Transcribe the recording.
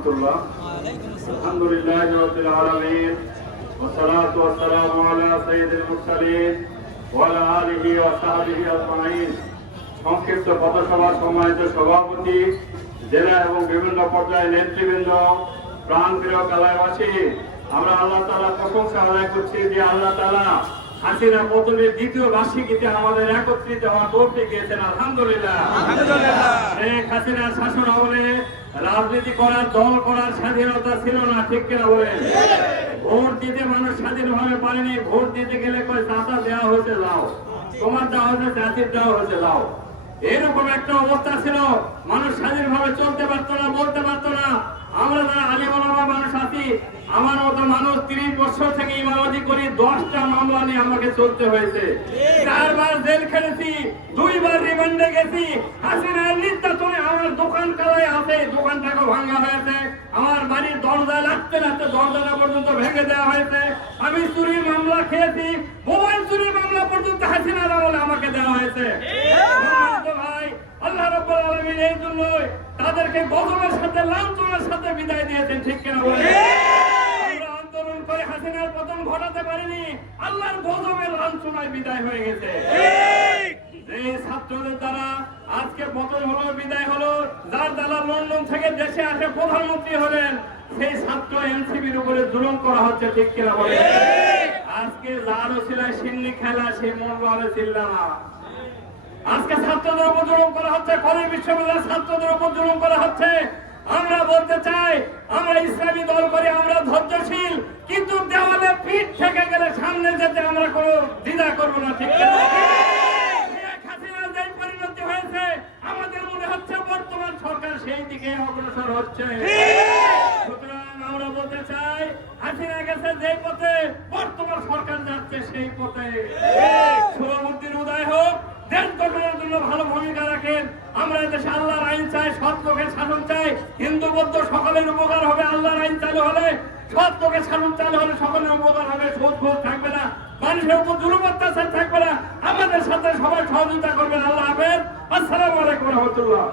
রহমতুল্লাহ। আলহামদুলিল্লাহি রাব্বিল আলামিন ওয়া সালাতু ওয়া সালামু আলা সাইয়্যিদিল মুরসালিন ওয়া আলা আলিহি ওয়া সাহবিহি আজমাইন। সংক্ষিপ্ত পথসভার সম্মানিত সভাপতি, জেলা এবং বিভিন্ন পর্যায়ে নেতৃবৃন্দ, প্রাণপ্রিয় কালাইবাসী, আমরা আল্লাহ তাআলার প্রশংসা আদায় করছি যে আল্লাহ তাআলা হাসিনা পতনের দ্বিতীয় বার্ষিকীতে আমাদের একত্রিত হওয়ার তৌফিক দিয়েছেন। আলহামদুলিল্লাহ। শেখ হাসিনার শাসন আমলে রাজনীতি করার, দল করার স্বাধীনতা ছিল না, ঠিক কিনা বলেন? ভোট দিতে মানুষ স্বাধীনভাবে পারেনি। ভোট দিতে গেলে কয় চাচা দেওয়া হয়েছে লাও, তোমার দেওয়া হয়েছে, চাচির দেওয়া হয়েছে লাও। এরকম একটা অবস্থা ছিল, মানুষ স্বাধীনভাবে চলতে পারতো না, বলতে পারতো না। আমরা যারা আলিম ওলামা মানুষ আছি, আমার মতো মানুষ 30 বছর থেকে ইমামতি করি, 10টা মামলা নিয়ে আমাকে চলতে হয়েছে। 4 বার জেল খেটেছি, 2 বার রিমান্ডে গেছি। হাসিনার নির্যাতনে আমার দোকান কালায় আছে, দোকানটাকে ভাঙা হয়েছে। আমার বাড়ির দরজা লাগতে লাগতে দরজাটা পর্যন্ত ভেঙে দেওয়া হয়েছে। আমি চুরির মামলা খেয়েছি, মোবাইল চুরির মামলা পর্যন্ত হাসিনার আমলে আমাকে দেওয়া হয়েছে। ভাই, আল্লাহ রাব্বুল আলামিন এই জন্যই তাদেরকে গজবের সাথে, লাঞ্ছনার সাথে বিদায় দিয়েছেন, ঠিক কিনা বলেন? আমরা আন্দোলন করে হাসিনার পতন ঘটাতে পারিনি, আল্লাহর গজবের লাঞ্ছনায় বিদায় হয়ে গেছে। এই ছাত্রদের দ্বারা আজকে পতন হলো, বিদায় হলো, যার দ্বারা লন্ডন থেকে দেশে আসে প্রধানমন্ত্রী হলেন, সেই ছাত্র এনসিপির উপরে জুলুম করা হচ্ছে, ঠিক কিনা বলেন? আজকে যার ওসিলায় সিন্নি খেলা, সেই মন ছিল না। আজকে ছাত্রদের উপর জুলুম করা হচ্ছে, কলেজ বিশ্ববিদ্যালয়ের ছাত্রদের উপর জুলুম করা হচ্ছে। আমরা বলতে চাই, আমরা ইসলামী দল করি, আমরা ধৈর্যশীল, কিন্তু দেওয়ালে পিঠ থেকে গেলে সামনে যেতে আমরা কোনো দ্বিধা করবো না, ঠিক আছে? যে পরিণতি হয়েছে, আমাদের মনে হচ্ছে বর্তমান সরকার সেই দিকে অগ্রসর হচ্ছে। সুতরাং আমরা বলতে চাই, হাসিনা গেছে যে পথে, বর্তমান সরকার যাচ্ছে সেই পথে। সুরমুদ্দিন উদয় হোক, দেশ গঠনের জন্য ভালো ভূমিকা রাখেন। আমরা দেশে আল্লাহর আইন চাই, সৎ লোকের শাসন চাই। হিন্দু বৌদ্ধ সকলের উপকার হবে আল্লাহর আইন চালু হলে, সৎ লোকের শাসন চালু হলে সকলের উপকার হবে। সুদ ঘুষ থাকবে না, মানুষের উপর জুলুম অত্যাচার থাকবে না। আমাদের সাথে সবাই সহযোগিতা করবেন। আল্লাহ হাফেজ। আসসালামু আলাইকুম ওয়া রাহমাতুল্লাহ।